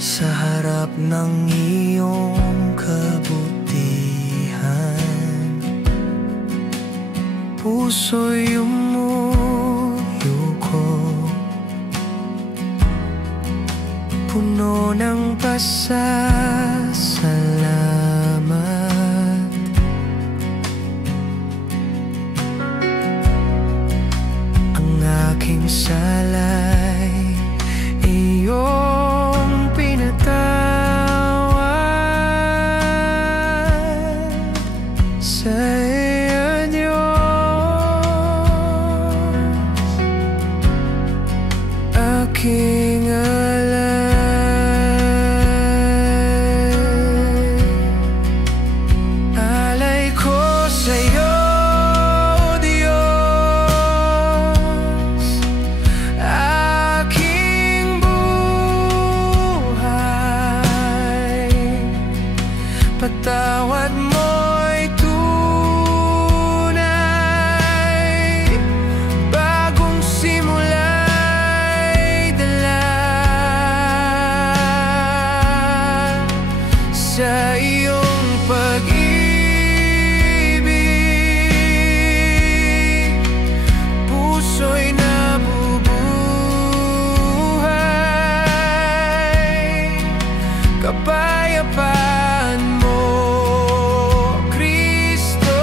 sa harap ng iyong kabutihan. Puso'y umuyuko, puno ng pasasalamat. Ang aking sala'y iyong pinatawad. Sa iyo, Diyos, aking alay ko sa iyo, Diyos, aking buhay. Patawad mo'y tunay, bagong simula'y dala sa iyong pag-ibig. Puso'y nabubuhay, kapayapaan mo, Kristo,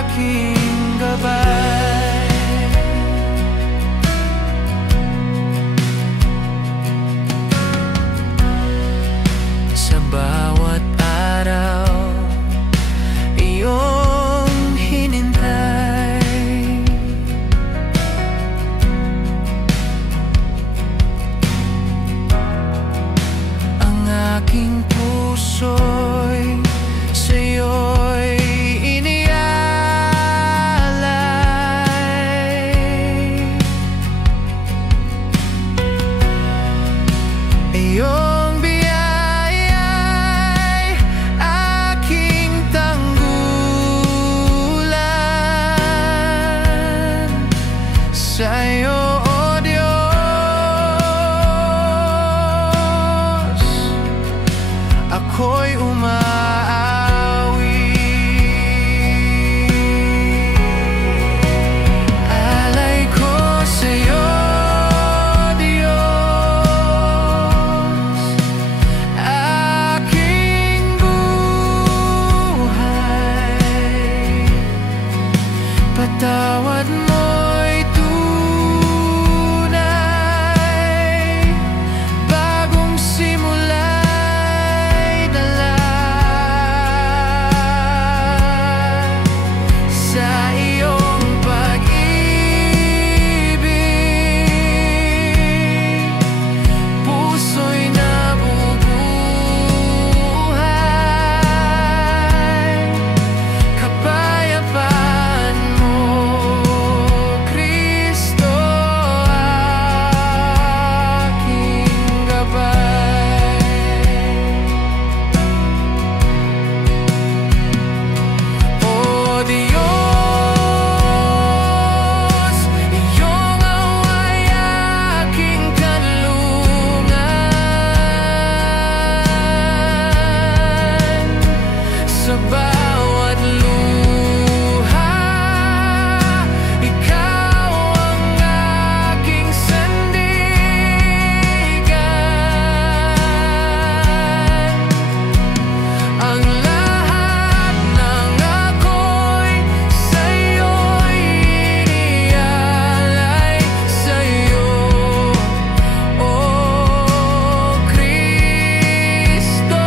aking gabay. Sa bawat araw iyong hinintay, ang aking puso'y sa'yo'y inialay. Iyong biyaya'y aking tanggulan. Sa'yo, O Diyos, ako'y umaawi. Alay ko sa'yo, Diyos, aking buhay. Patawad mo'y tunay, bagong simula'y dala sa iyong pag-ibig. Puso'y nabubuhay, kapayapaan mo, Kristo, aking gabay. O Diyos, iyong awa'y aking kanlungan. Sa bawat luha, ikaw ang aking sandigan. Ang lahat ng ako'y sa'yo'y inialay. Sa'yo, O Kristo,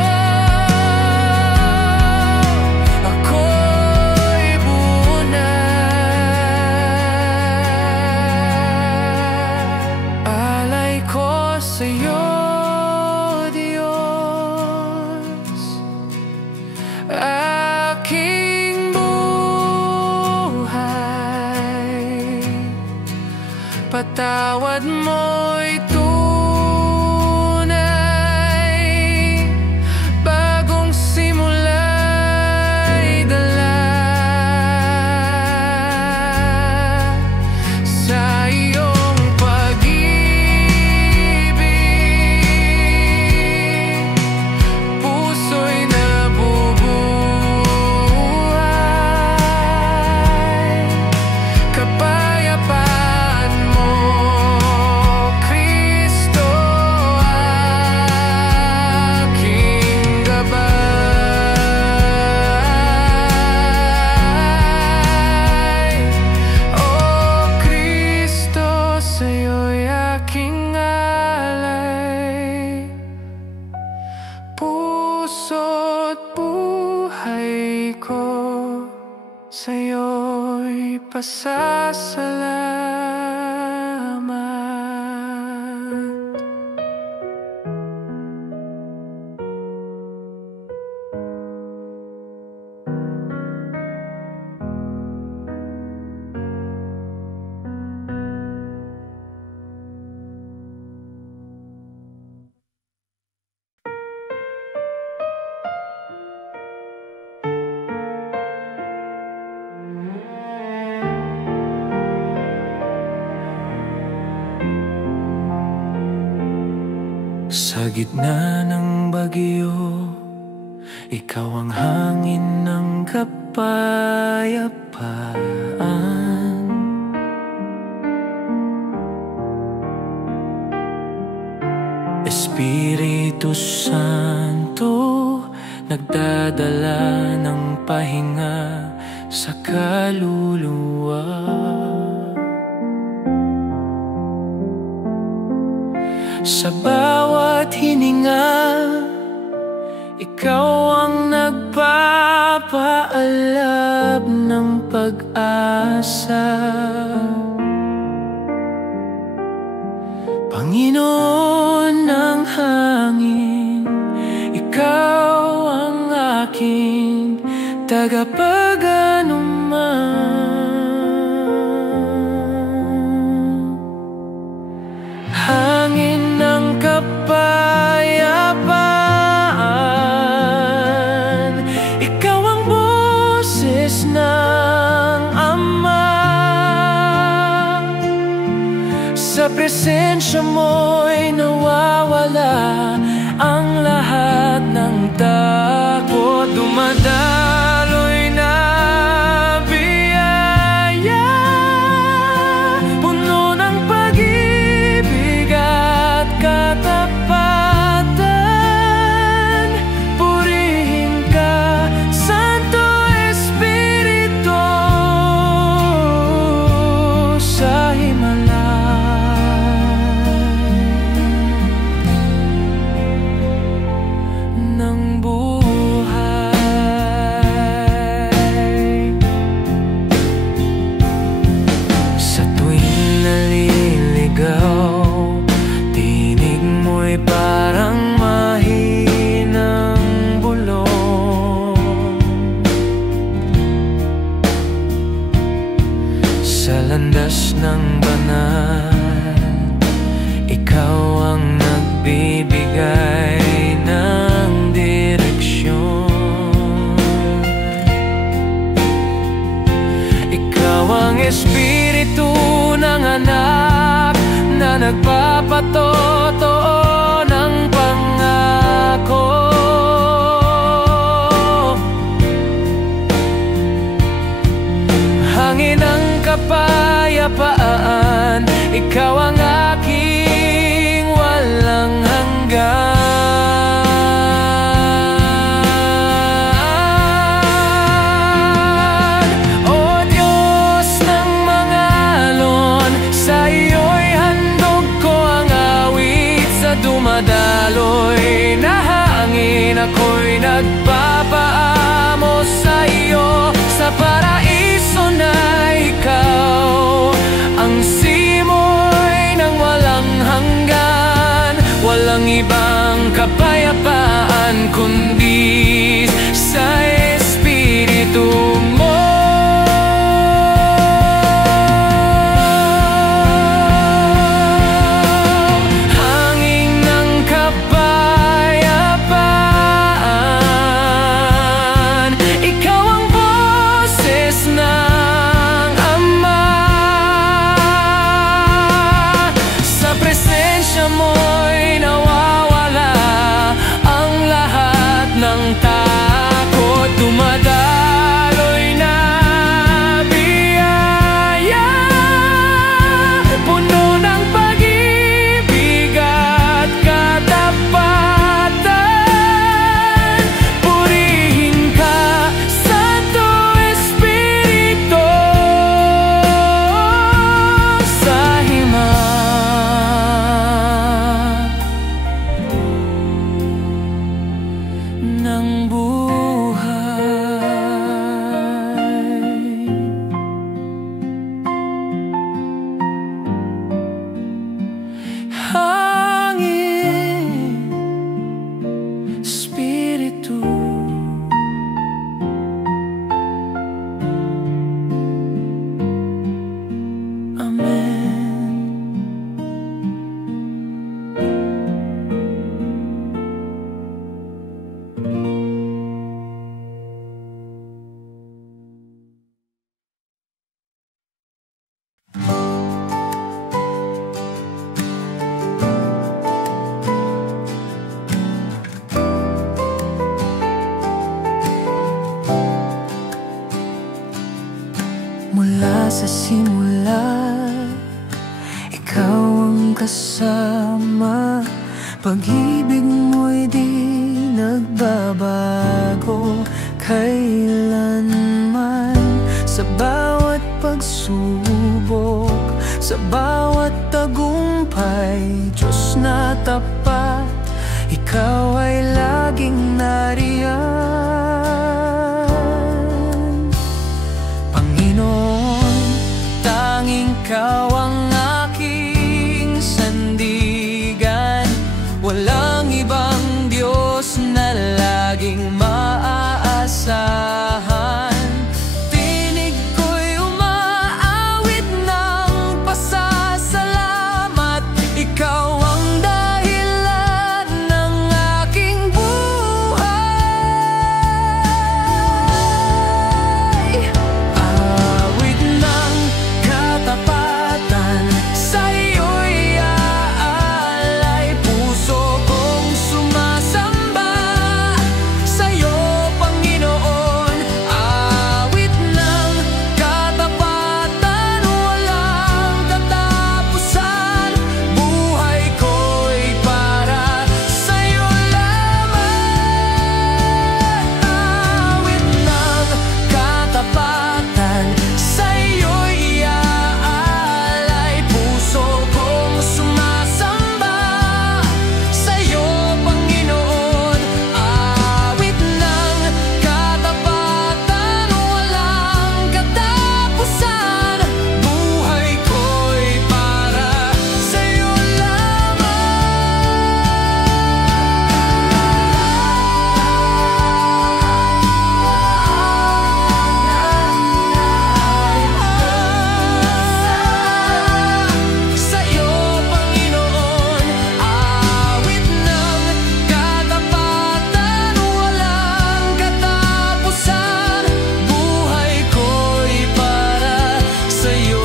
ako'y buo na. Alay ko sa'yo, Diyos, aking buhay. Patawad mo'y tunay, bagong simula'y dala sa iyong pag-ibig. pasasalamat. Sa gitna ng bagyo, ikaw ang hangin ng kapayapaan. Espiritu Santo, nagdadala ng pahinga sa kaluluwa. Sa bawat hininga, ikaw ang nagpapaalab ng pag-asa. Panginoon ng hangin, ikaw ang aking tagapag-anuman. Hangin ng kapayapaan, ikaw ang boses ng Ama. Sa presensya mo'y nawawala ang lahat ng takot. Dumadaloy na biyaya, puno ng pag-ibig at katapatan. Purihin ka, Santo Espiritu, sa himala. Parang mahinang bulong sa landas ng banal. Ikaw ang nagbibigay ng direksyon. Ikaw ang Espiritu ng anak na nagpapatotoo ng pangako. Hangin ng kapayapaan, ikaw ang aking walang hanggan. O Diyos ng mga alon, sa iyo'y handog ko ang awit. Sa dumadaloy na hangin, ako'y nagpapaamo sa iyo. Sa paraiso na ikaw ang simoy ng walang hanggan. Walang ibang kapayapaan kundi sa Espiritu mo. Mo'y nawawala ang lahat ng takot. Pag-ibig mo'y di nagbabago kailanman. Sa bawat pagsubok, sa bawat tagumpay, Diyos na tapat, Ikaw ay laging nariyan. Panginoon, tanging Ikaw ang aking sandigan. Walang ibang Diyos na laging maaasahan. Tinig ko'y umaawit ng pasasalamat. Ikaw ang dahilan ng aking buhay. Awit ng katapatan, sa'yo'y aalay. Puso kong sumasamba sa'yo, Panginoon. Awit ng katapatan, walang katapusan. Buhay ko'y para sa'yo lamang. Awit ng katapatan, sa'yo'y aalay. Puso kong sumasamba sa'yo, Panginoon. Awit ng katapatan, walang katapusan. Buhay ko'y para sa'yo lamang. Sa'yo, Panginoon. Awit ng katapatan, walang katapusan. Buhay ko'y para sa'yo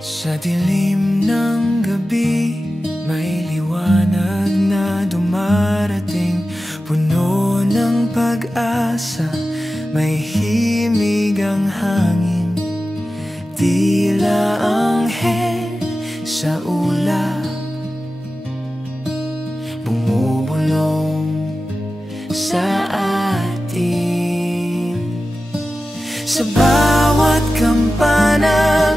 Sa dilim ng gabi, may liwanag na dumarating, puno ng pag-asa, may himig ang hangin. Tila anghel sa ulap, bumubulong sa atin. Sa bawat kampana,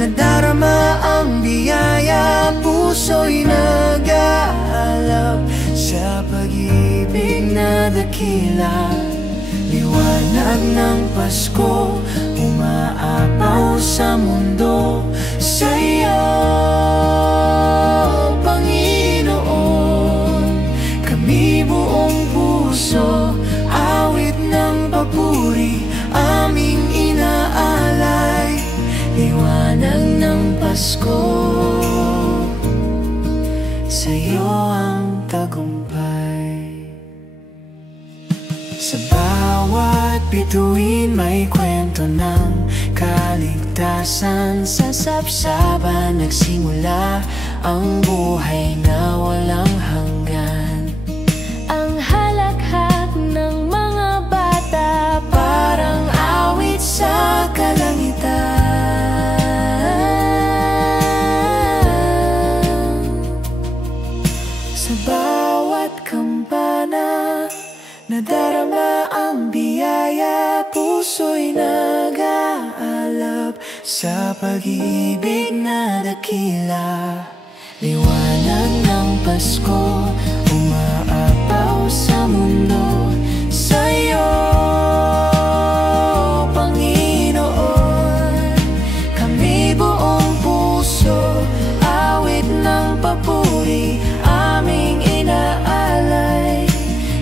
nadarama ang biyaya. Puso'y nag-aalab sa pag-ibig na dakila. Liwanag ng Pasko, umaapaw sa mundo. Sa'yo, Panginoon, kami buong puso, awit ng papuri, aming inaalay. Liwanag ng Pasko, sa'yo ang tagumpay. Sa bawat bituin may kwento ng kaligtasan. Sa sapsaban nagsimula ang buhay na walang hanggan. Ang halakhak ng mga bata, parang awit sa kalangitan. Sa bawat kampana, nadarama ang biyaya. Puso'y nag-aalab sa pag-ibig na dakila. Liwanag ng Pasko, umaapaw sa mundo. Sa'yo, Panginoon, kami buong puso, awit ng papuri, aming inaalay.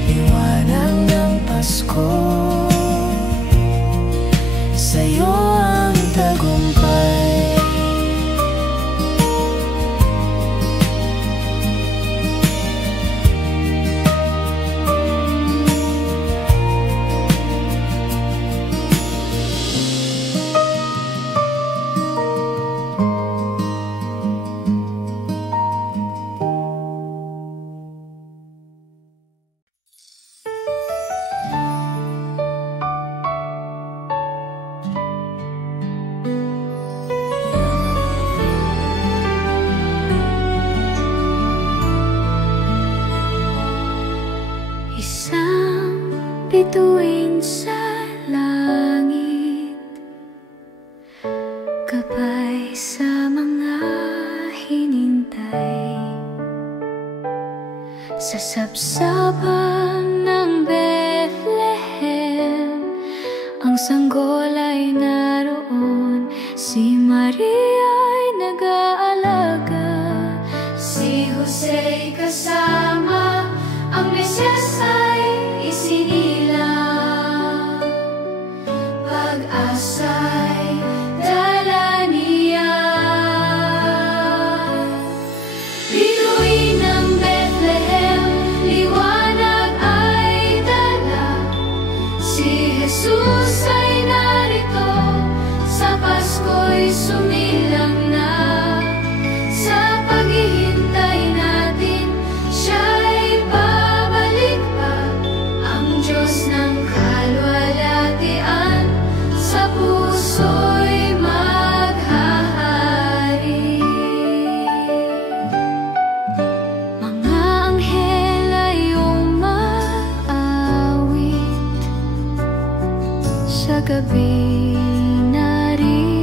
Liwanag ng Pasko, sa'yo ang tagumpay. bituin sa langit, gabay sa mga hinintay. Sa sapsapan ng Bethlehem, ang sanggol ay naroon. Si Maria ay nag-aalaga, si Jose kasama, ang Mesyas ay isinilang. Pag-asa'y dala niya, bituin ng Bethlehem, liwanag ay dala. Si Jesus ay narito, sa Pasko'y sumilang na. Sa paghihintay natin, siya'y babalik pa. Ang Diyos ng kalwalhatian, sa puso'y maghahari. Mga anghel ay umaawit, sa gabi naririnig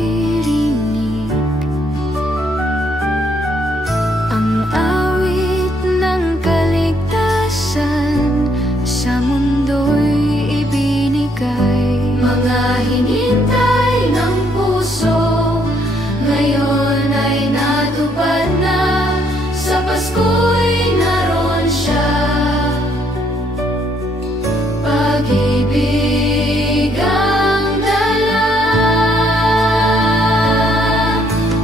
ang awit ng kaligtasan, sa mundo'y ibinigay. Mga hinintay ng puso, ngayon ay natupad na. Sa Pasko'y naroon siya, pag-ibig ang dala.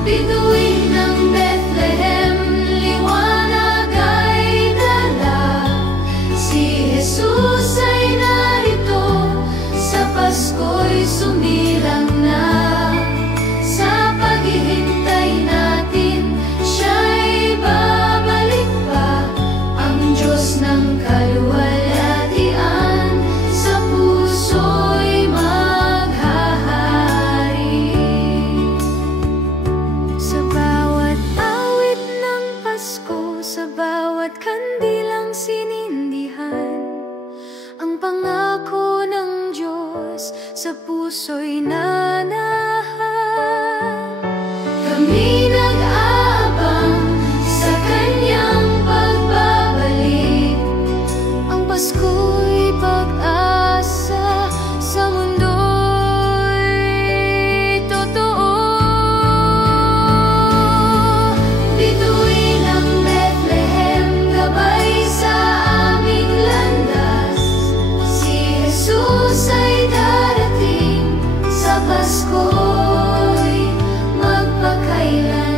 Bituin ng Bethlehem, liwanag ay dala. Si Jesus ay narito, sa Pasko'y sumilang na. Sa paghihintay natin, siya'y babalik pa. Ang Diyos ng kalwalhatian, sa puso'y maghahari. Sa bawat awit ng Pasko, sa bawat kandilang sinindihan, ang pangako ng Diyos sa puso'y nanahan. Kami nag-aabang sa Kanyang pagbabalik. Ang Pasko'y pag-asa, sa mundo'y totoo. Bituin ng Bethlehem, gabay sa aming landas. Si Jesus ay darating, sa Pasko'y magpakailanman.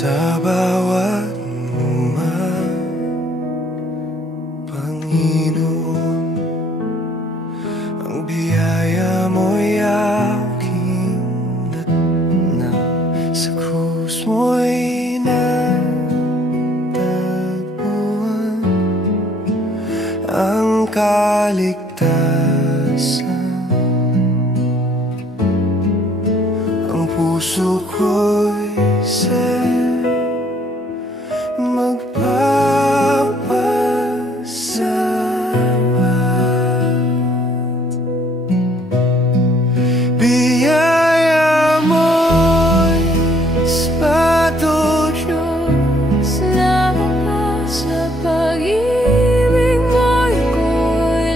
Sa bawat luma, Panginoon, ang biyaya mo'y aking natnang. Sa krus mo'y natagpuan ang kaligtasan. Ang puso ko'y magpapasalamat. Biyaya mo'y sapat, Diyos. Salamat sa pag-ibig mo'y ko'y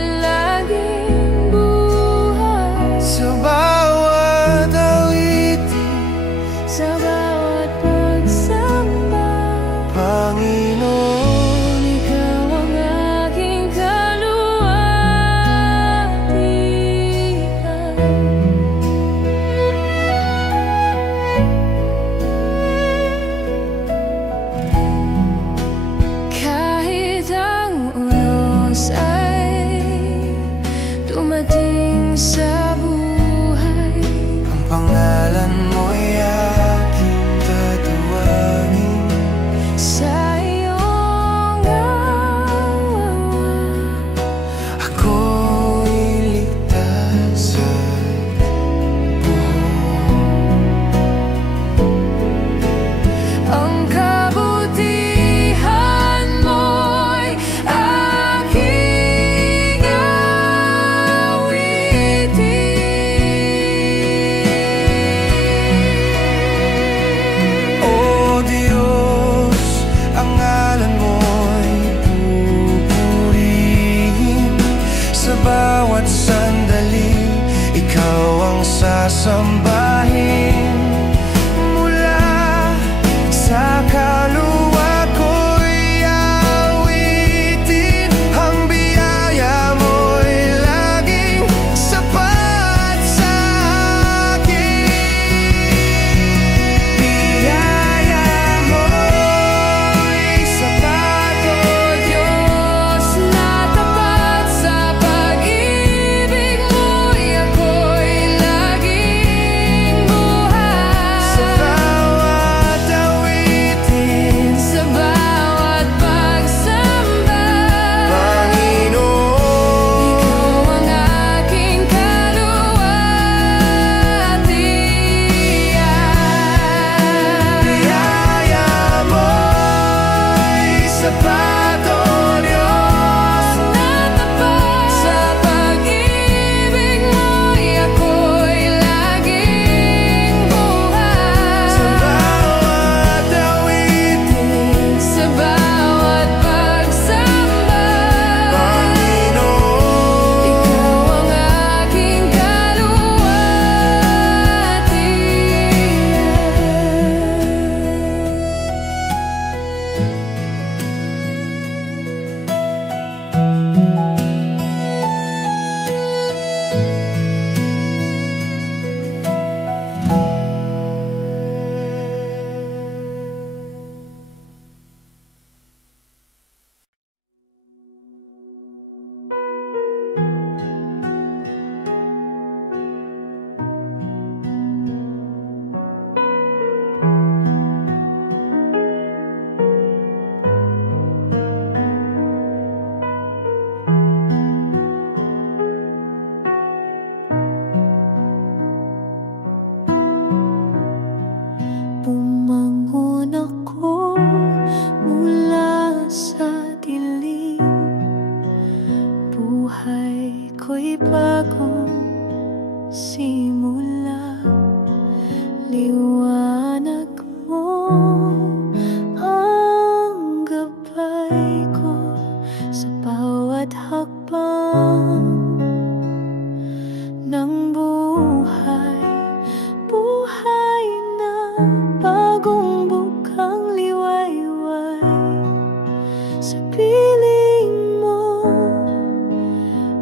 piling mo,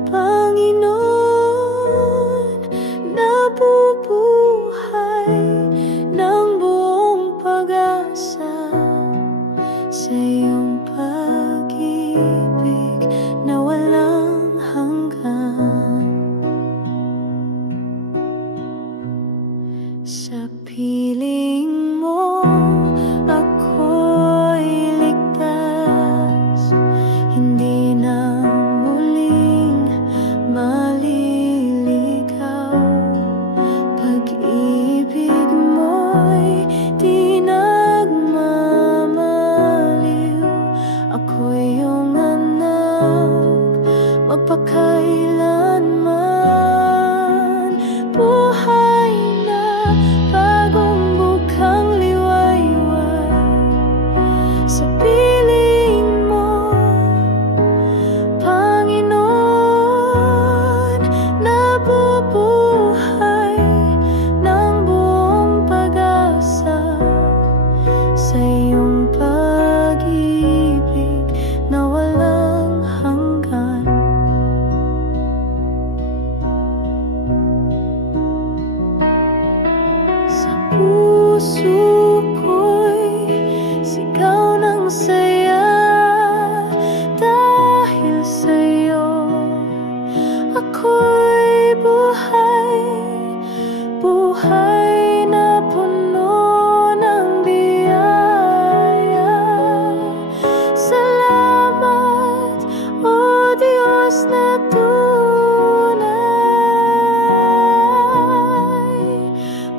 Panginoon, nabubuhay ng buong pag-asa sa iyong pag-ibig na walang hanggan. Sa piling mo, ako'y ligtas, hindi na muling maliligaw. Pag-ibig mo'y di nagmamaliw. Ako'y iyong anak, magpakailanman. Buhay na, bagong bukang liwayway sa piling mo, Panginoon, nabubuhay ng buong pag-asa sa iyong pag-ibig na walang hanggan. Sa puso ko'y sigaw ng saya dahil sa'yo ako'y buhay, buhay na puno ng biyaya. Salamat, O Diyos na tunay.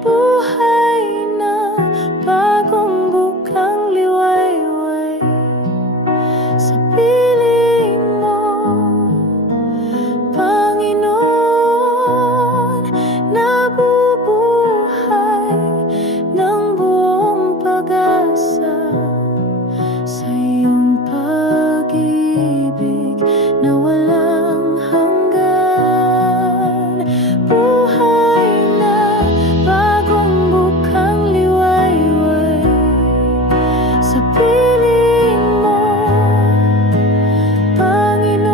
Buhay na, bagong bukang liwayway sa piling mo, Panginoon, nabubuhay ng buong pag-asa sa iyong pag-ibig na walang hanggan. Buhay na, bagong bukang liwayway sa piling mo, Panginoon,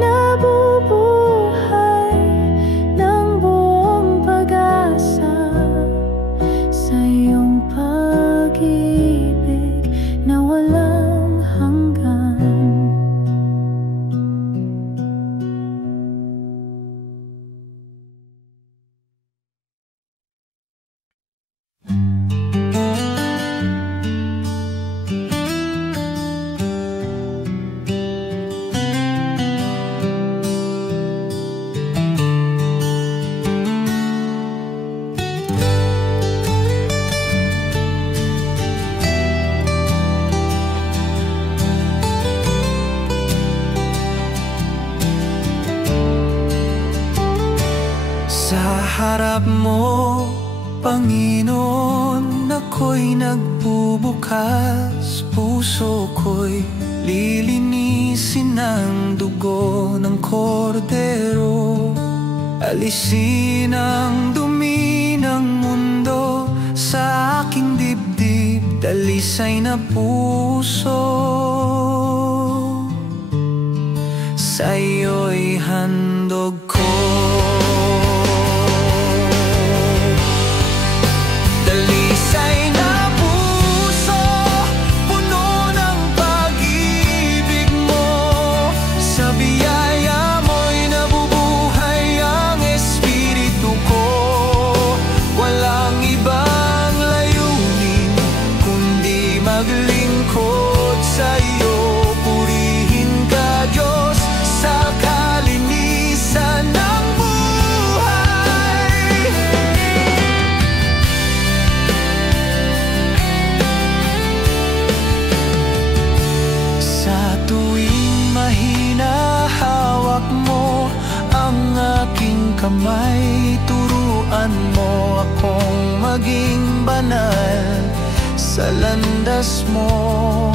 nabubuhay ng buong pag-asa sa iyong pag-ibig na walang hanggan. Sa harap mo, Panginoon, ako'y nagbubukas. Puso ko'y lilinisin ng dugo ng kordero. Alisin ang dumi ng mundo sa aking dibdib, dalisay na puso. Sa'yo'y handog ko. Dalisay na puso, puno ng pag-ibig mo. Sa biyaya mo'y nabubuhay ang espiritu ko. Walang ibang layunin kundi maglingkod sa'yo. Purihin ka, Diyos, sa kalinisan ng buhay. Sa tuwing mahina, hawak mo ang aking kamay. Turuan mo akong maging banal sa landas mo.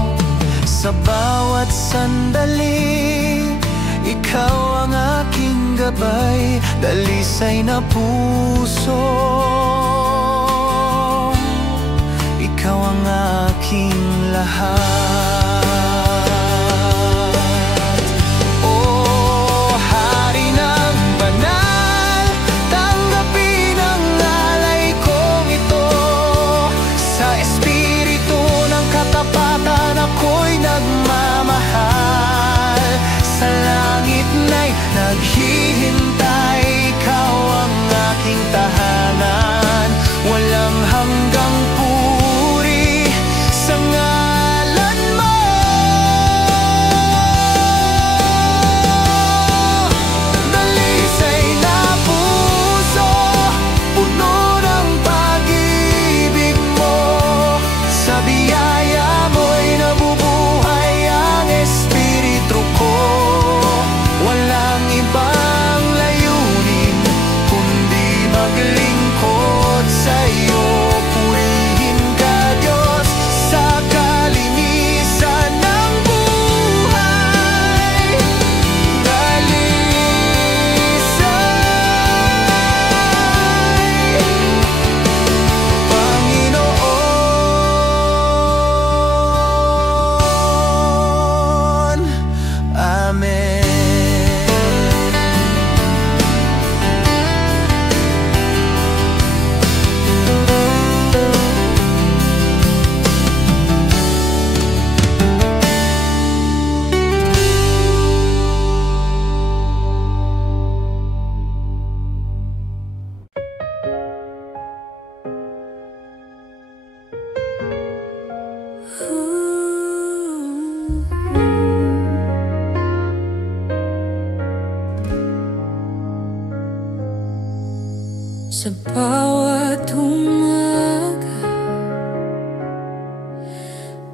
Sa bawat sandali, ikaw ang aking gabay, dalisay na puso. Ikaw ang aking lahat. Sa espiritu ng katapatan ako'y nagmamahal. Sa langit na'y naghihintay, ikaw ang aking tahanan. Walang hanggang puri sa ngalan mo. Dalisay na puso, puno ng pag-ibig mo. Sa biyaya mo'y nabubuhay ang espiritu ko. Walang ibang layunin kundi maglingkod sa'yo. Purihin ka, Diyos, sa kalinisan ng buhay. Dalisay, Panginoon. Amen. Sa bawat umaga,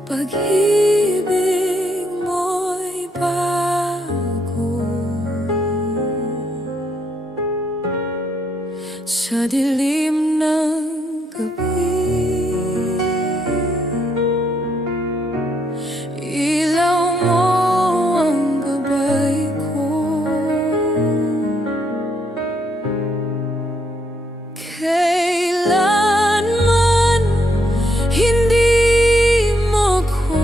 pag-ibig mo'y bago. Sa dilim ng gabi, ilaw mo ang gabay ko. Kailanman hindi mo ko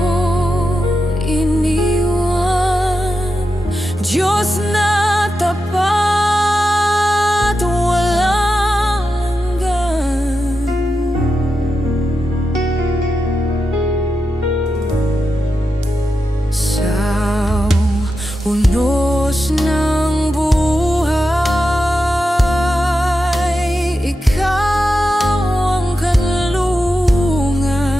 iniwan, Diyos na tapat, walang hanggan. Sa unos ng buhay, ikaw ang kanlungan.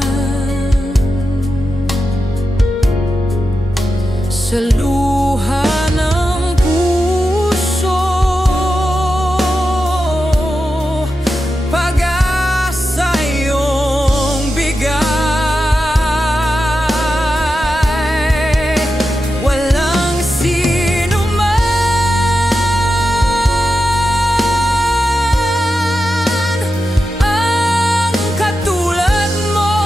Sa luha ng puso, pag-asa iyong bigay. Walang sino man ang katulad mo.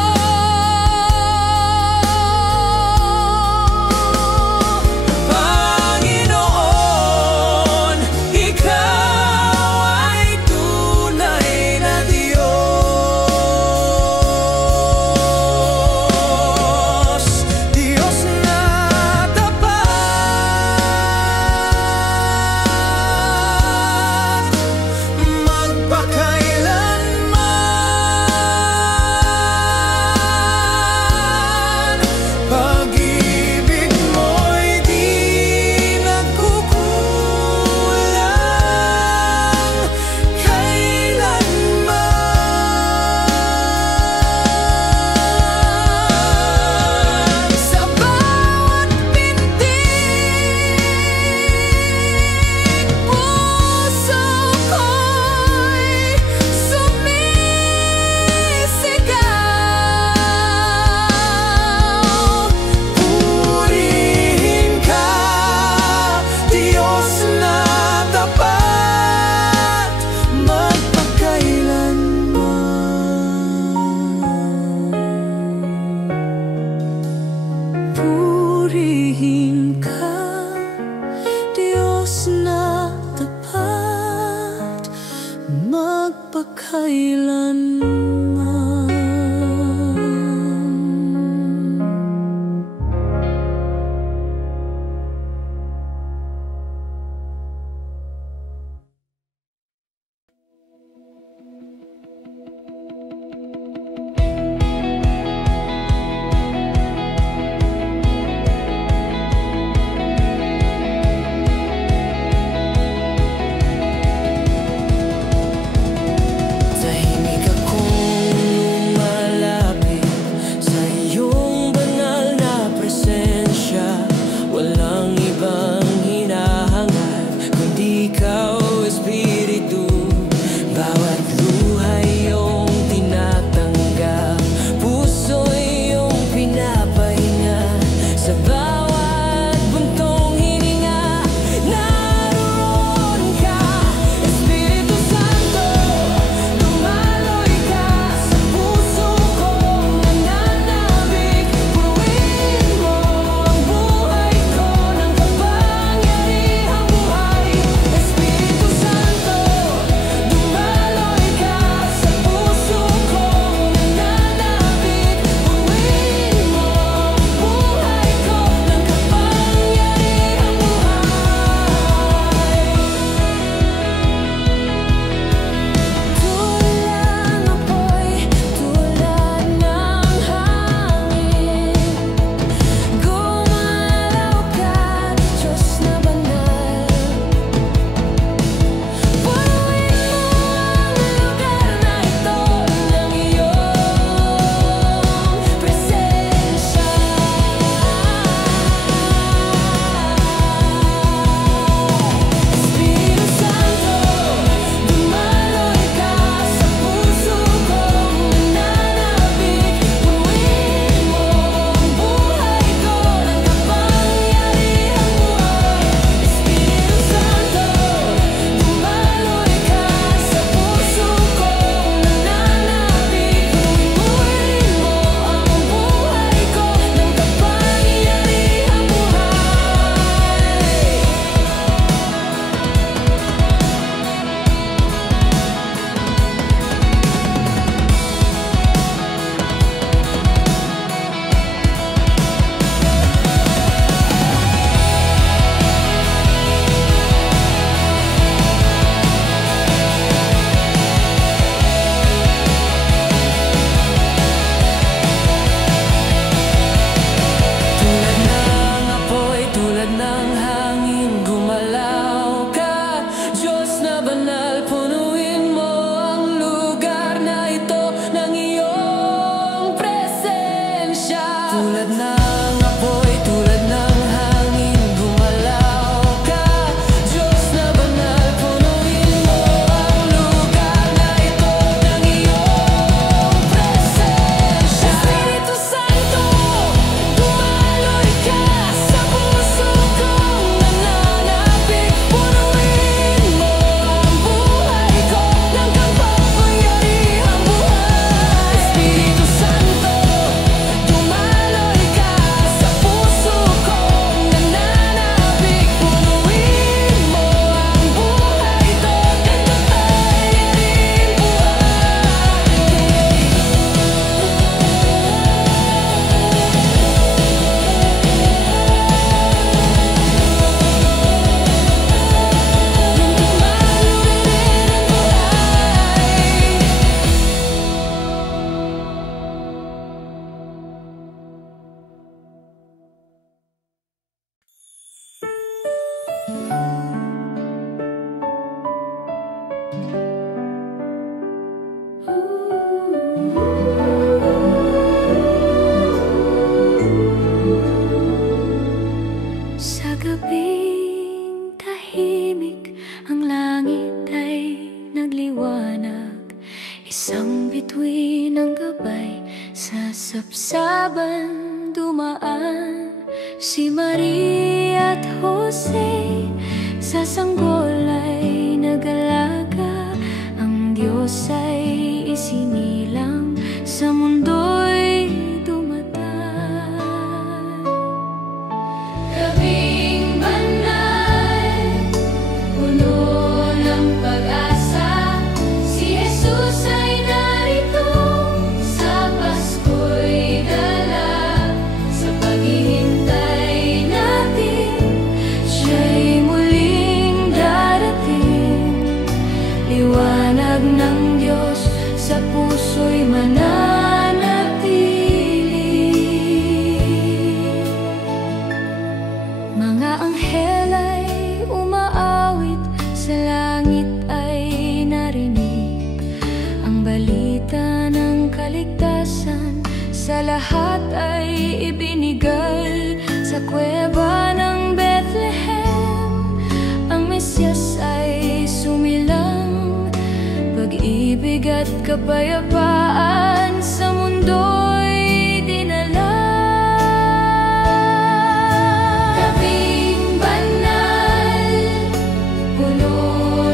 tulad ng apoy, tulad ng hangin, gumalaw ka. Diyos na banal, punuin mo ang lugar na ito ng iyong presensya. Espiritu Santo, dumaloy ka sa puso kong nananapik. Punuin mo ang buhay ko ng kapangyarihang buhay. Espiritu Santo, dumaloy ka sa puso kong nananapik. Punuin mo ang buhay ko ng kapangyarihang Sa gabing tahimik, ang langit ay nagliwanag. Isang bituin ng gabay sa sapsaban dumaan. Si Maria at Jose sa sanggol ay nag-alaga. Ang Diyos ay isinilang, sa mundo'y dumatay. Gabing banal, puno ng pag-asa, si Jesus ay narito, sa Pasko'y dala. Sa paghihintay natin, siya'y muling darating. Liwanag ng Diyos sa puso'y mananatili. Mga anghel ay umaawit, sa langit ay narinig ang balita ng kaligtasan. Sa lahat ay ibinigay, sa kuweba ng Bethlehem ang Mesyas ay sumilang. Pag-ibig at kapayapaan sa mundo'y dinala. Gabing banal, puno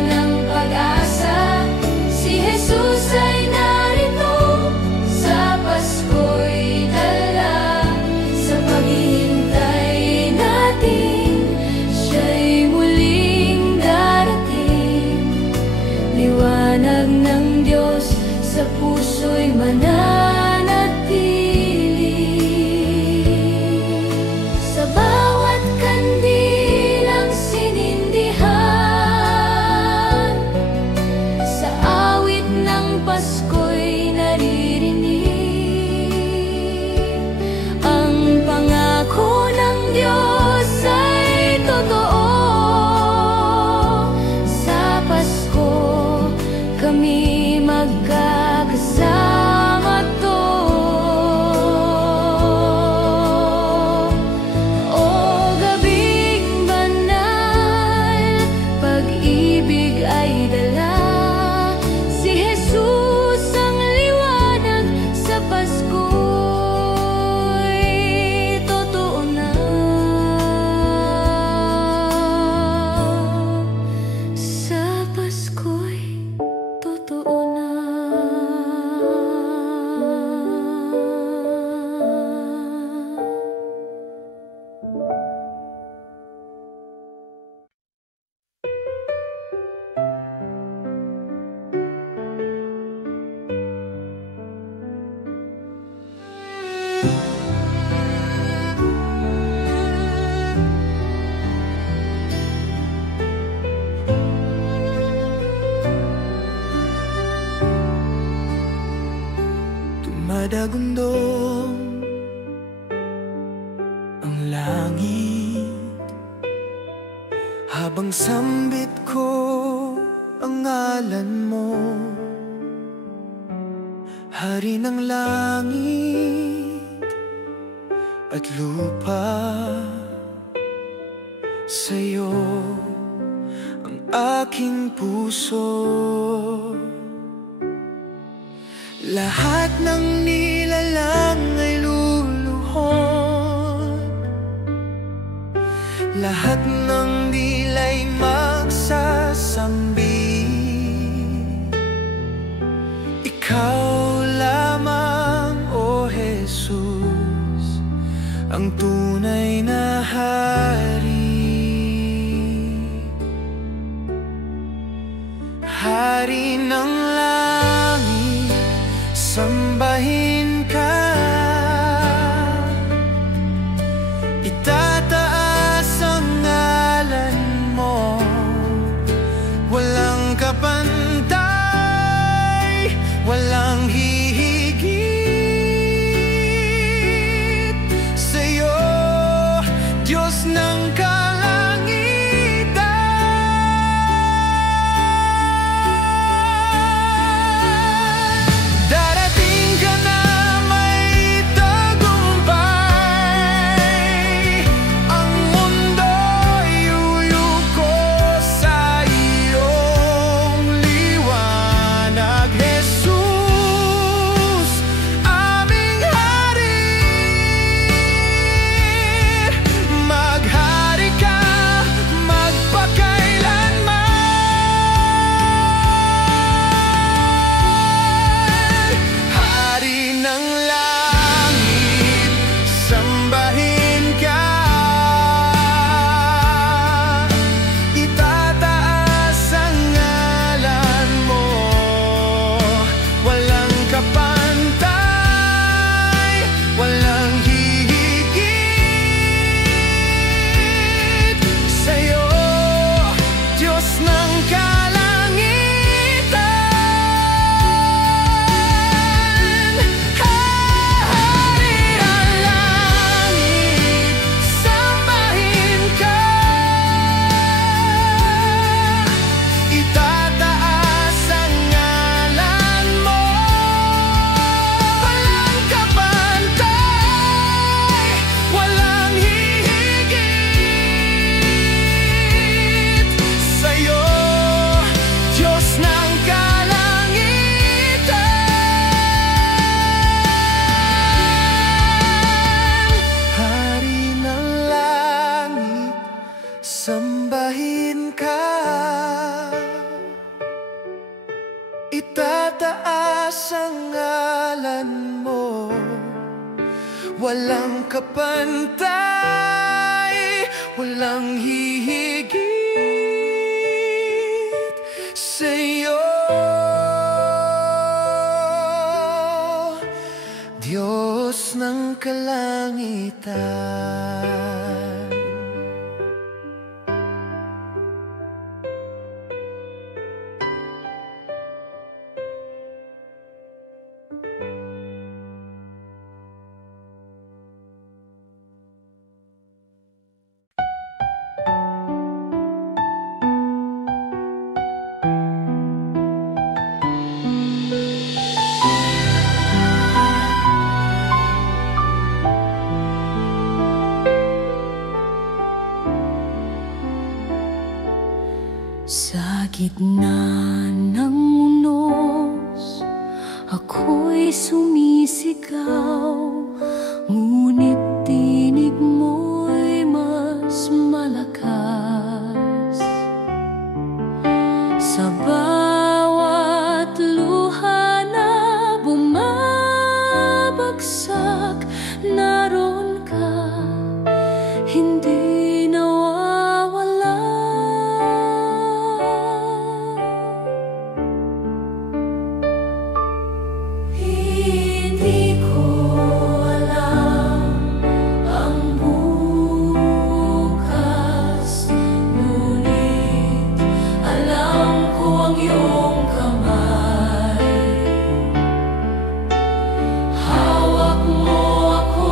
ng pag-asa, si Jesus ay narito, sa Pasko'y dala. Sa paghihintay natin, siya'y muling darating. Liwanag ng Diyos sa puso'y mananatili. Sa bawat kandil ang sinindihan, sa awit ng Pasko'y naririnig. Ang pangako ng Diyos ay totoo, sa Pasko kami magkakasama to. O gabing banal, pag-ibig ay dala. Si Jesus ang liwanag, sa Pasko'y totoo na. Sa Pasko'y totoo na. Dumadagundong ang langit, habang sambit ko ang ngalan mo. Hari ng langit, at lupa. Sa'yo ang aking puso. Lahat ng nilalang ay luluhod, lahat ng dila'y magsasambi. Ikaw lamang, O Jesus, ang tunay na hari. Hari ng langit, sambahin ka. Itataas ang ngalan mo, walang kapantay, walang hihigit sa'yo, Diyos ng sambahin ka. Itataas ang ngalan mo, walang kapantay, walang hihigit sa'yo, Diyos ng kalangitan. Sa gitna ng unos, ako'y sumisigaw, ngunit tinig mo'y mas malakas. Sa bawat luha na bumabagsak, naroon ka, hindi Hawak mo ako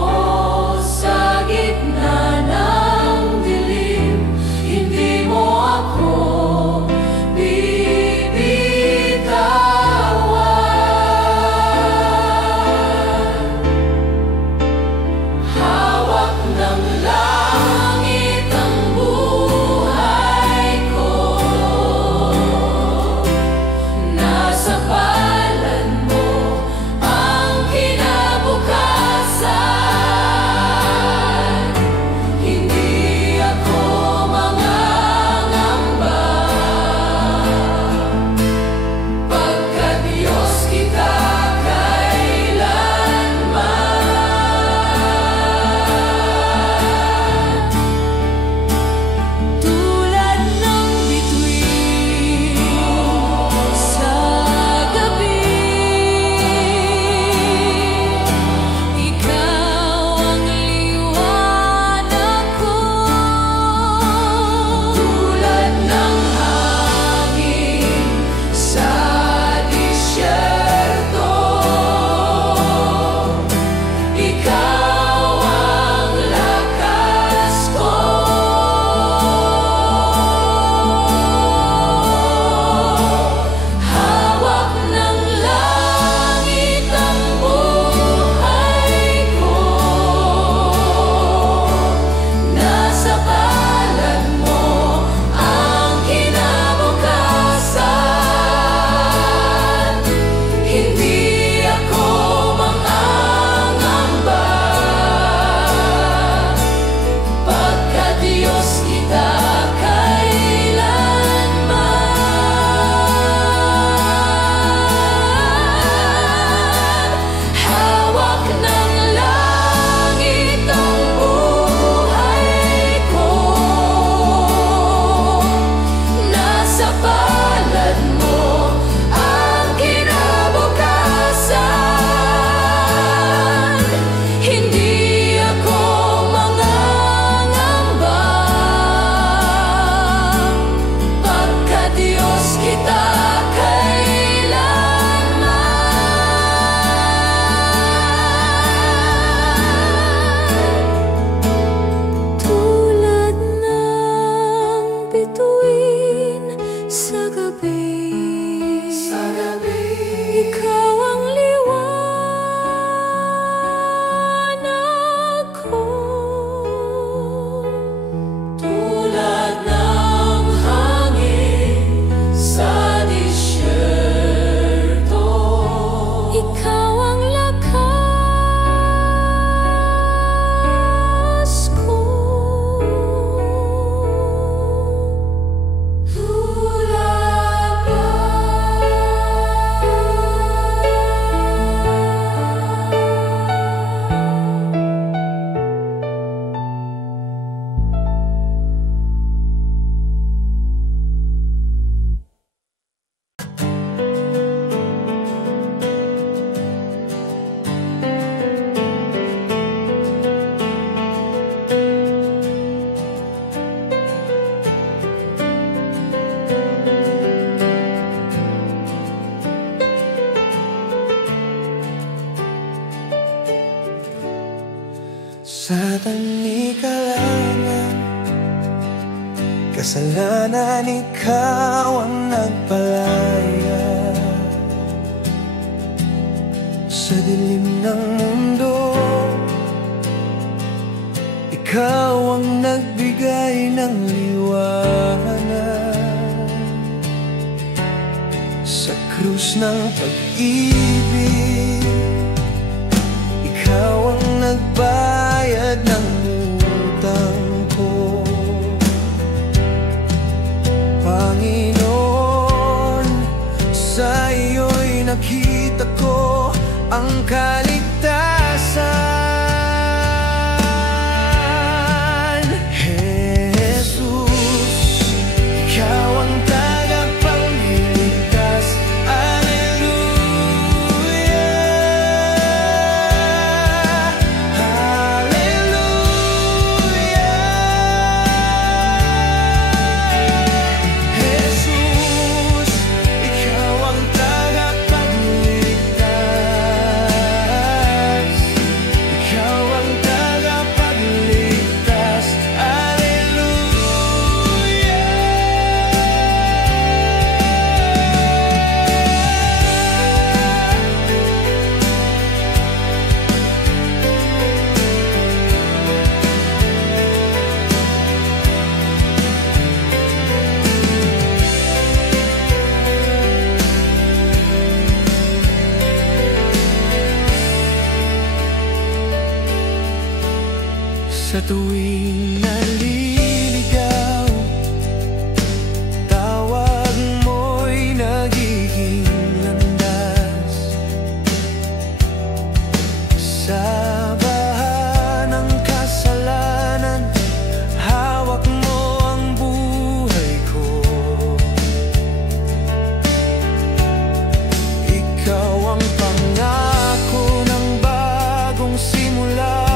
Sa tanikalangan, kasalanan ikaw ang nagpalaya. Sa dilim ng mundo, ikaw ang nagbigay ng liwanag. Sa krus ng pag-ibig, ikaw ang nagbayad ng utang ko. Panginoon, sa iyo'y nakita ko ang kaligtasan. Jesus, ikaw ang tagapagligtas. Hallelujah, hallelujah. Jesus, ikaw ang tagapagligtas. Ikaw ang tagapagligtas. Sa tuwing naliligaw, tawag mo'y nagiging landas. Sa baha ng kasalanan, hawak mo ang buhay ko. Ikaw ang pangako ng bagong simula.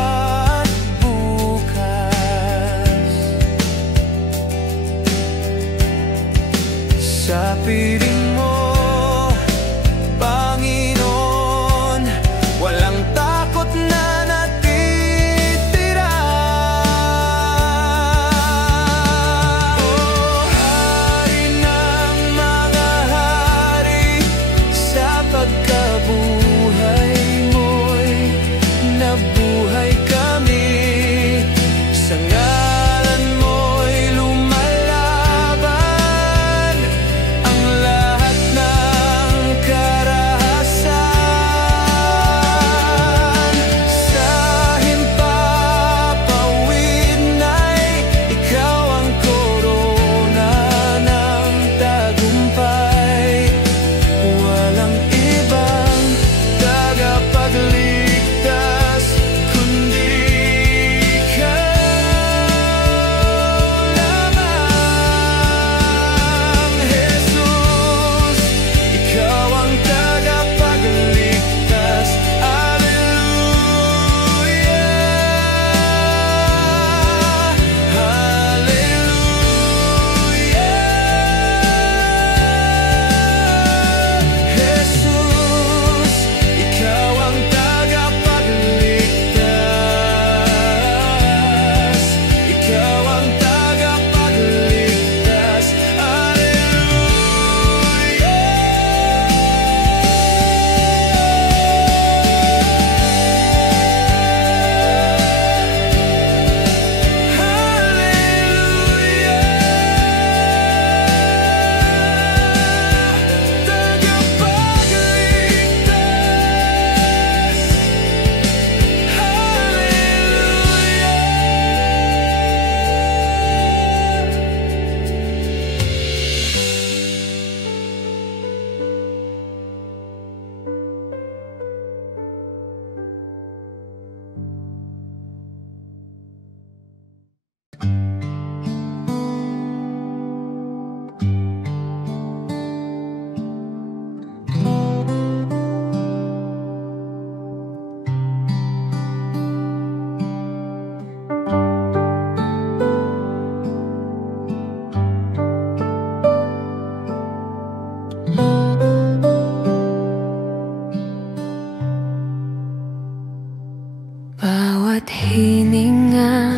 Bawat hininga,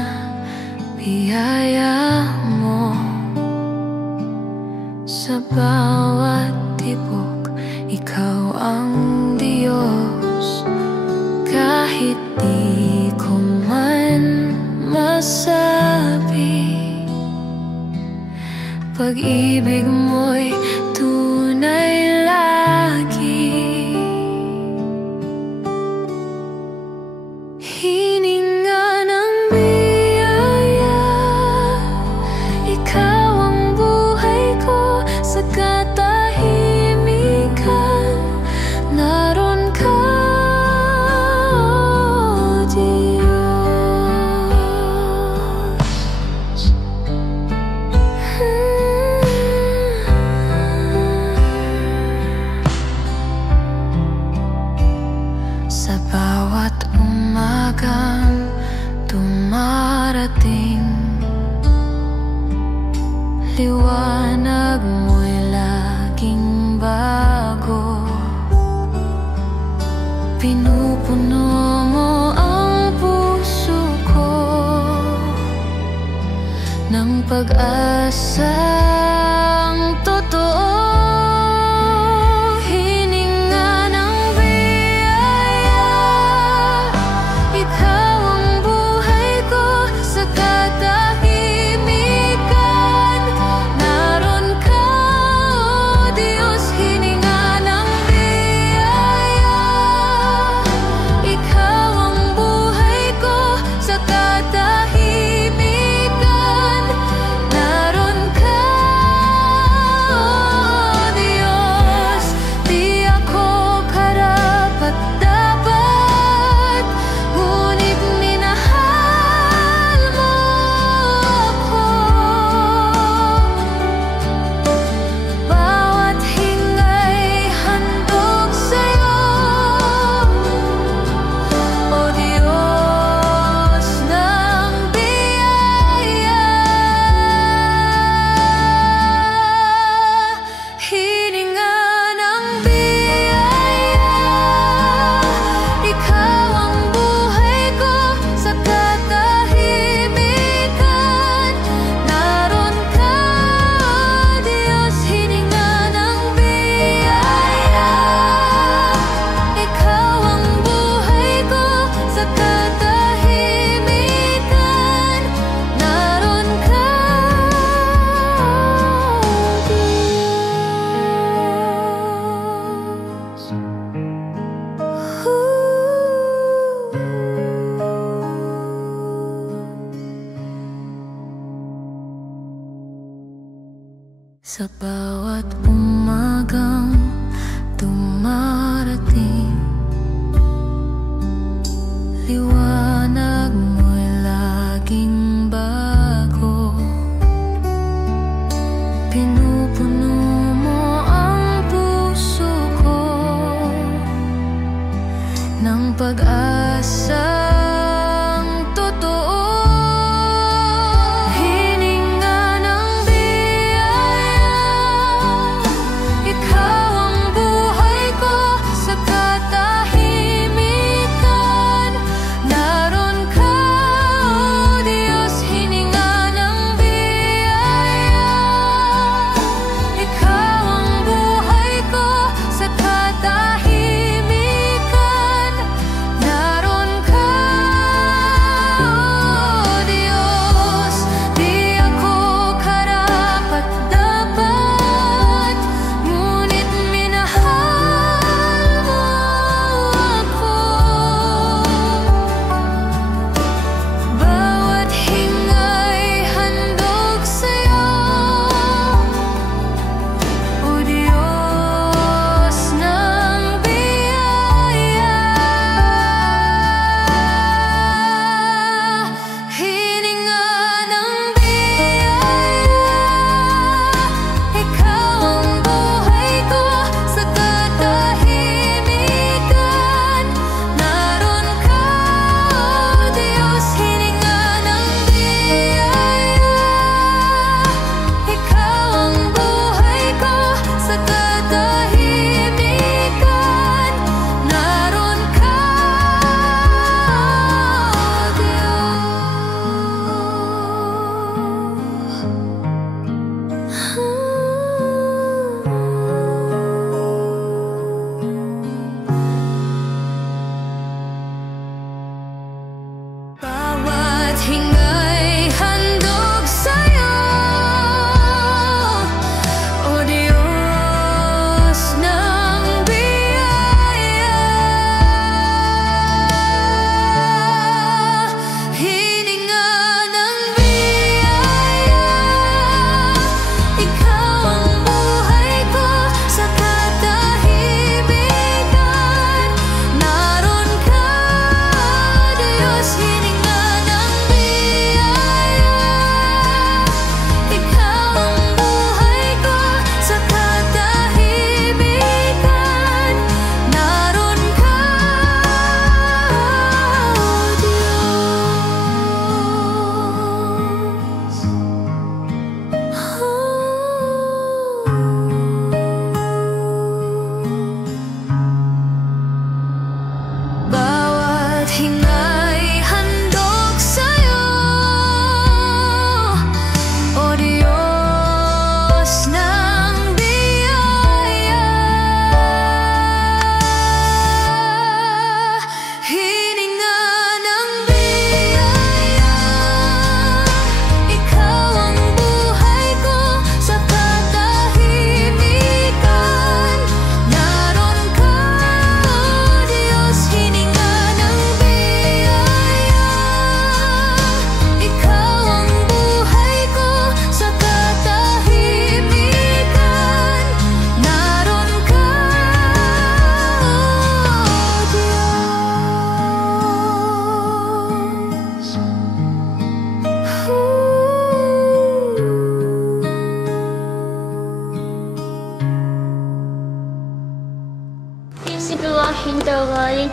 biyaya mo. Sa bawat tibok, ikaw ang Diyos. Kahit di ko man masabi, pag-ibig mo'y tunay lagi. Hininga ng biyaya, ikaw ang buhay ko. Sa katahimikan, naroon ka, O Diyos. Sa bawat umagang dumarating, liwanag mo'y laging bago. Pinupuno mo ang puso ko ng pag-asang totoo. Hininga ng biyaya, ikaw ang buhay ko. Sa katahimikan, naroon ka, O Diyos. Hininga ng biyaya, ikaw ang buhay ko. Sa katahimikan, naroon ka, O Diyos. Di ako karapat-dapat, ngunit minahal mo ako. Bawat hingay handog sa'yo, O Diyos ng biyaya. Hininga ng biyaya, ikaw ang buhay ko. Sa katahimikan, naroon ka, O Diyos. Hininga ng biyaya, ikaw ang buhay ko. Sa katahimikan, naroon ka, O Diyos. Sa bawat umagang dumarating, liwanag mo'y laging bago. Pinupuno mo ang puso ko ng pag-asang totoo. Hininga ng biyaya,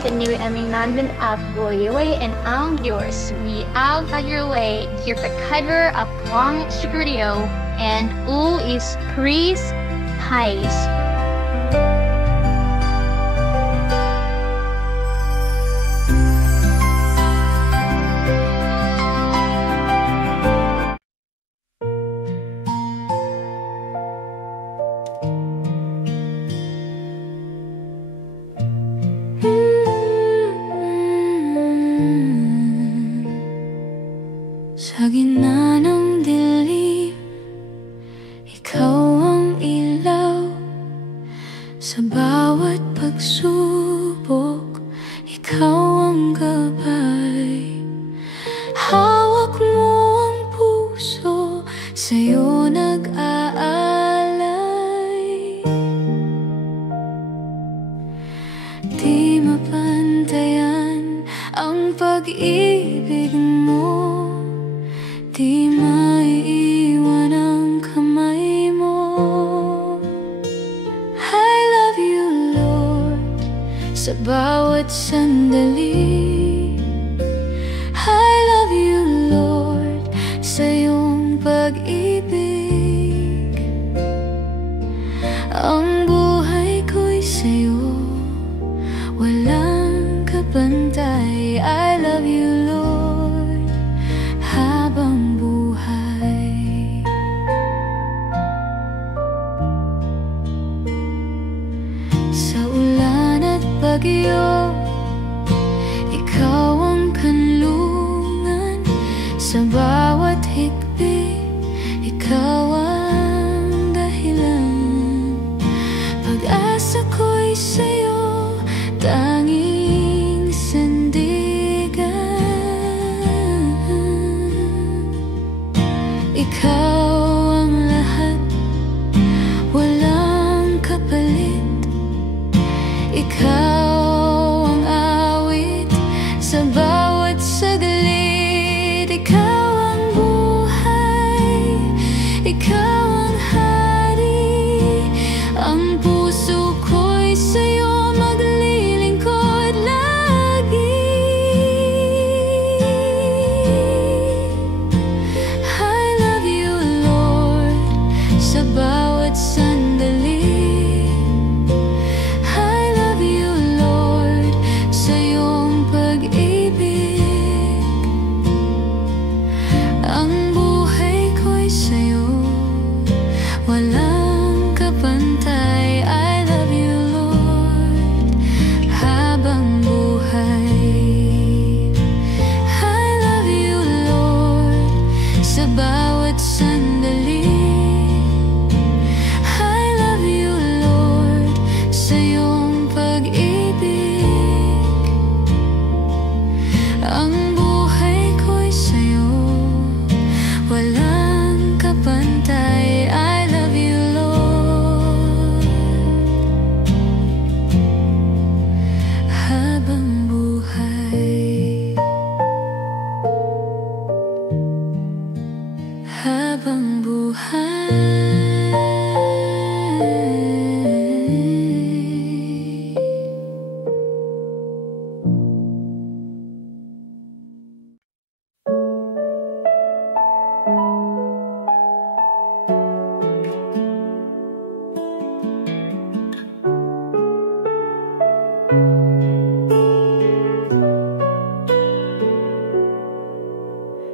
continue eminandun at Boyeway and ang yours. We out at your way. Here the cover of Long Studio and who is Chris Hayes. Sa gitna ng dilim, ikaw ang ilaw. Sa bawat pagsubok, ikaw ang gabay. Hawak mo ang puso, sa'yo nag-aalay. Di mapantayan ang pag-ibig mo, di maiiwan ang kamay mo. I love you, Lord, sa bawat sandali. I love you, Lord, sa iyong pag-ibig. Ang buhay ko'y sa'yo, walang kapantay. I love you, Lord, habang buhay. Sa ulan at bagyo, ikaw ang kanlungan. Sa bawat higpit, ikaw ang dahilan. Pag-asa ko'y sa'yo, tanging sandigan. Ikaw ang lahat, walang kapalit. Ikaw ang awit sa bawat saglit. Ikaw ang buhay, ikaw ang hari. Ang puso ko'y sa'yo maglilingkod lagi. I love you, Lord, sa bawat sandali. I love you, Lord, sa iyong pag-ibig. Ang buhay ko'y sa'yo, walang kapantay. I love you, Lord, habang buhay. I love you, Lord, sa bawat sandali. I love you, Lord, sa iyong pag-ibig. Ang buhay ko'y sa'yo, walang kapantay. I love you, Lord, habang buhay. Habang buhay.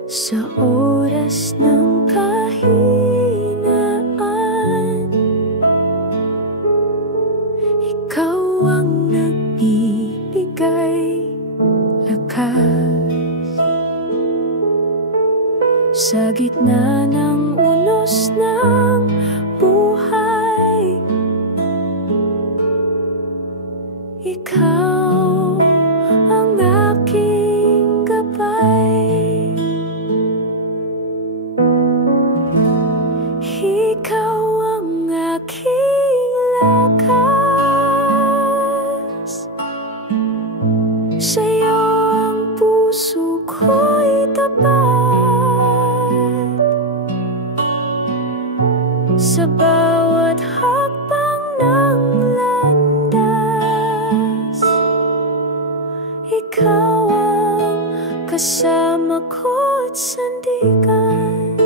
Sa oras ng kahinaan, ikaw ang nagbibigay lakas. Sa gitna ng unos ng buhay, ikaw ang aking gabay. Ikaw ang aking lakas. Sa'yo ang puso ko'y tapat. Sa bawat hakbang ng landas, kasama ko't sandigan.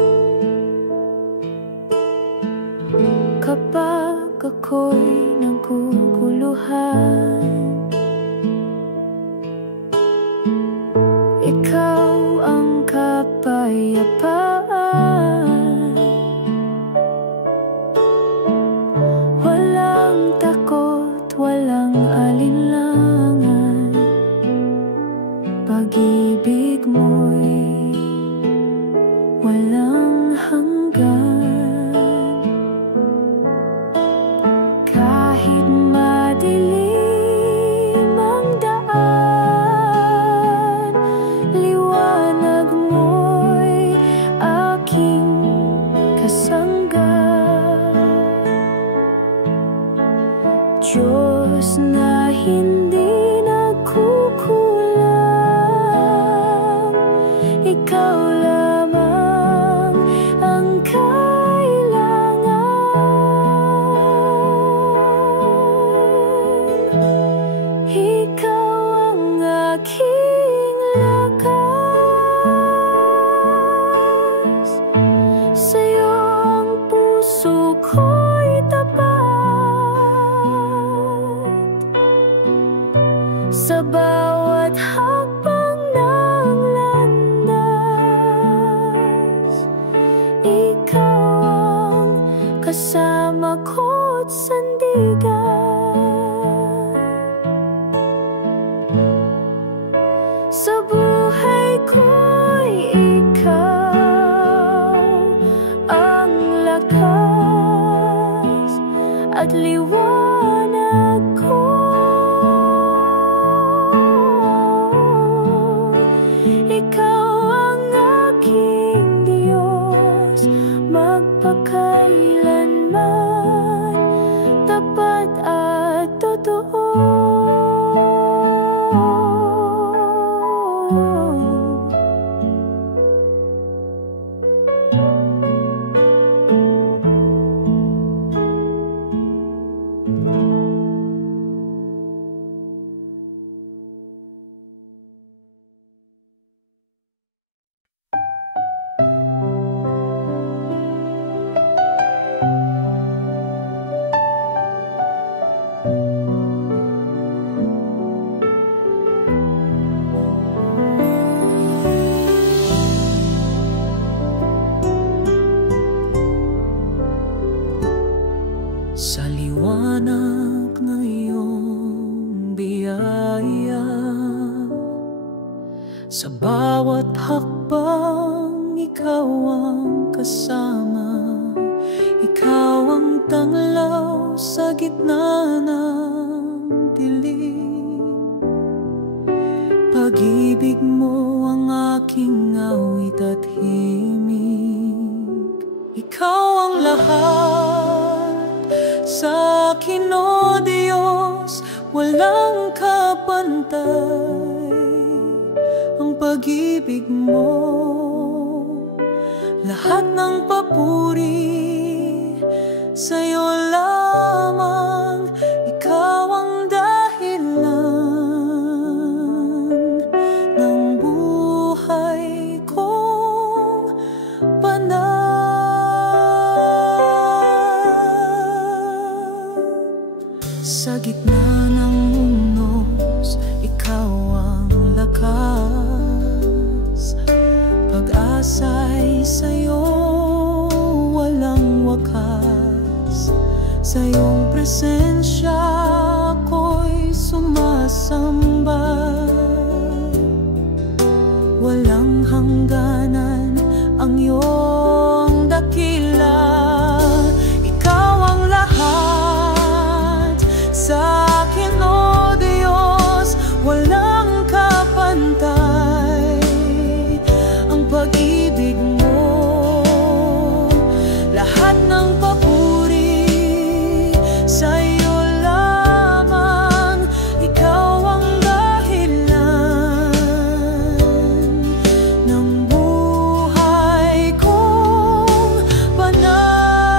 Kapag ako'y naguguluhan, ikaw ang kapayapaan. Walang takot, walang alinlangan. Pag-ibig mo'y walang hanggan. Kahit madilim ang daan, liwanag mo'y aking kasangga. Diyos na hindi nagkukulang, ikaw lamang ang kailangan. Ikaw ang aking lakas, sa'yo ang puso ko'y tapat. Sa bawat hakbang ng landas, ikaw ang kasama ko't sandigan. Sa buhay ko'y ikaw ang lakas at liwanag ko. Ikaw ang aking Diyos, magpakailanman, tapat at totoo. Sa liwanag ng iyong biyaya, sa bawat hakbang ikaw ang kasama. Ikaw ang tanglaw sa gitna ng dilim. Pag-ibig mo ang aking awit at himig. Ikaw ang lahat sa akin, O Diyos, walang kapantay. Ang pag-ibig mo, lahat ng papuri sa'yo lamang. Ikaw ang dahilan ng buhay kong banal. Sa gitna ng unos, ikaw ang lakas. Pag-asa'y sa'yo walang wakas. Sa iyong presensya ako'y sumasamba. Walang hangganan ang iyong dakila. Ikaw ang lahat sa akin, O Diyos, walang kapantay. Ang pag-ibig mo, lahat ng papuri sa'yo lamang. Ikaw ang dahilan ng buhay kong banal.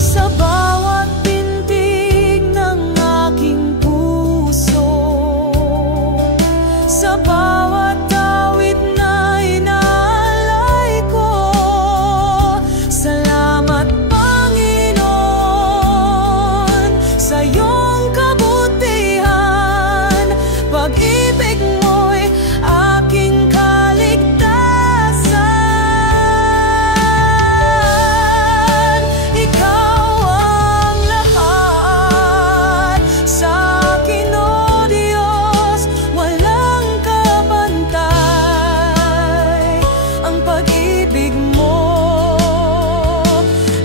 Sa bawat pintig ng aking puso, sa bawat awit na inaalay ko. Salamat Panginoon sa iyong kabutihan, pag-ibig mo'y aking kaligtasan. Ikaw ang lahat sa akin, O Diyos, walang kabantay ang pag-ibig mo.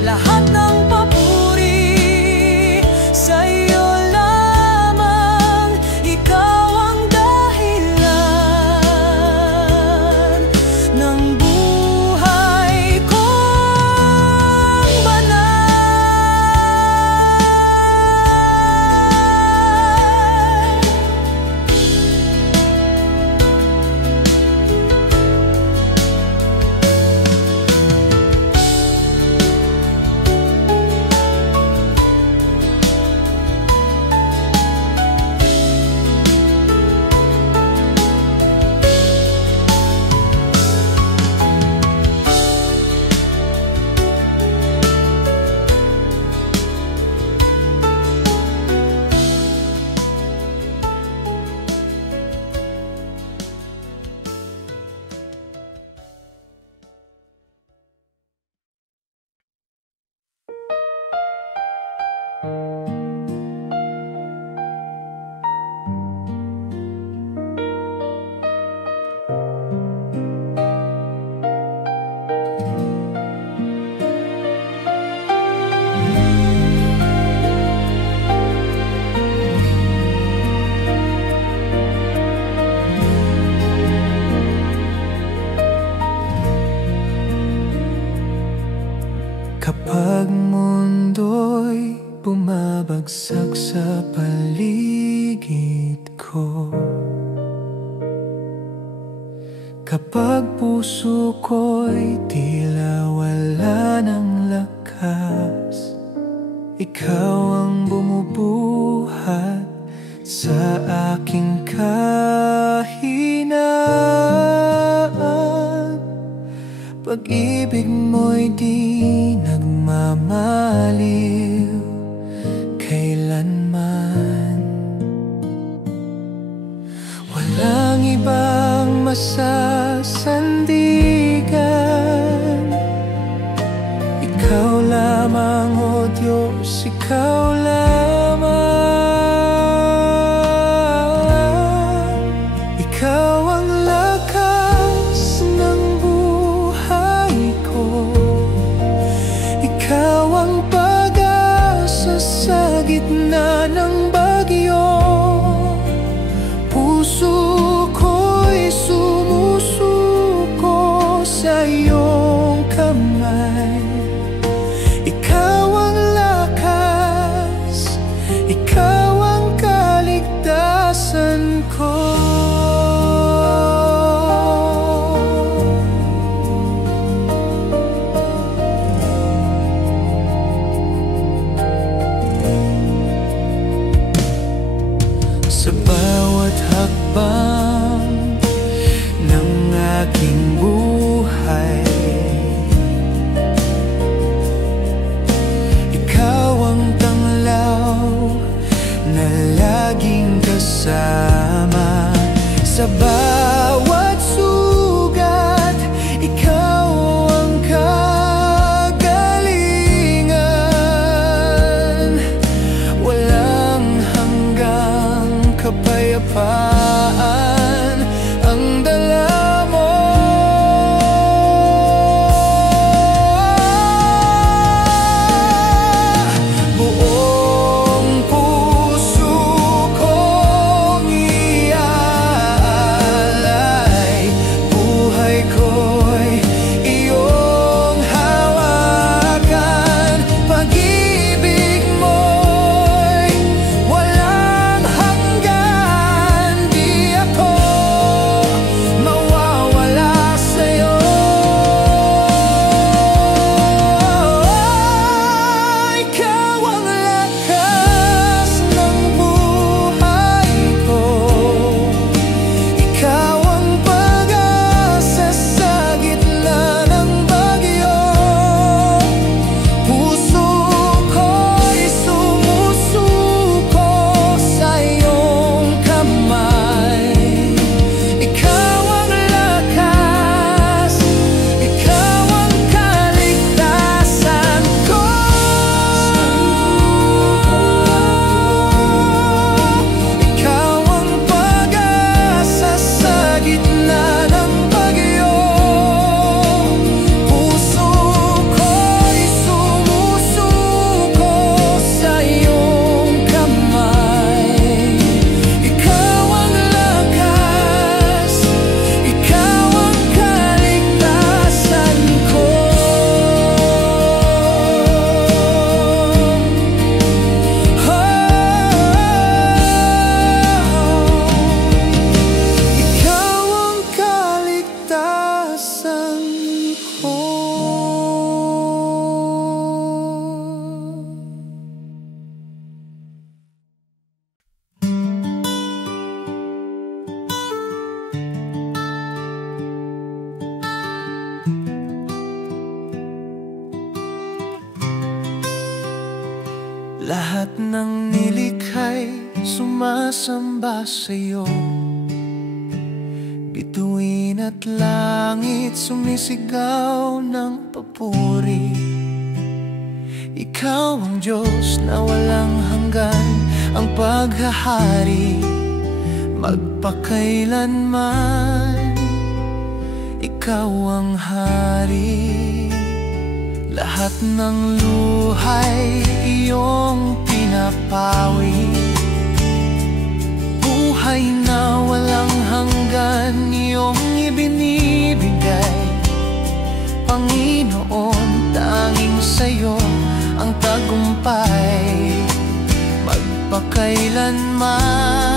Lahat ng papuri sa iyo lamang, ikaw ang dahilan ng buhay kong banal. Kapag mundo'y bumabagsak sa paligid ko, kapag puso ko'y tila wala ng lakas, ikaw ang bumubuhat sa aking kahinaan. Pag-ibig mo'y di nagmamaliw kailanman. Walang ibang masasandigan, ikaw lamang, O Diyos, ikaw lamang. Ikaw ang lakas ng buhay ko, ikaw ang pag-asa sa gitna ng bagyo. Puso ko'y sumusuko sa iyong kamay. Ikaw ang lakas, ikaw ang kaligtasan ko. Sa bawat hakbang ng aking buhay, ikaw ang tanglaw na laging kasama. Sa bawat sugat, ikaw ang kagalingan. Walang hanggang kapayapaan ang dala mo. Buong puso kong iaalay, buhay ko'y iyong hawakan. Pag-ibig mo'y walang hanggan, di ako Lahat ng nilikhay sumasamba sa'yo. Bituin at langit sumisigaw ng papuri. Ikaw ang Diyos na walang hanggan, ang paghahari magpakailanman. Ikaw ang hari. Lahat ng luhay iyong pinapawi. Buhay na walang hanggan iyong ibinibigay. Panginoon, tanging sa'yo ang tagumpay magpakailanman.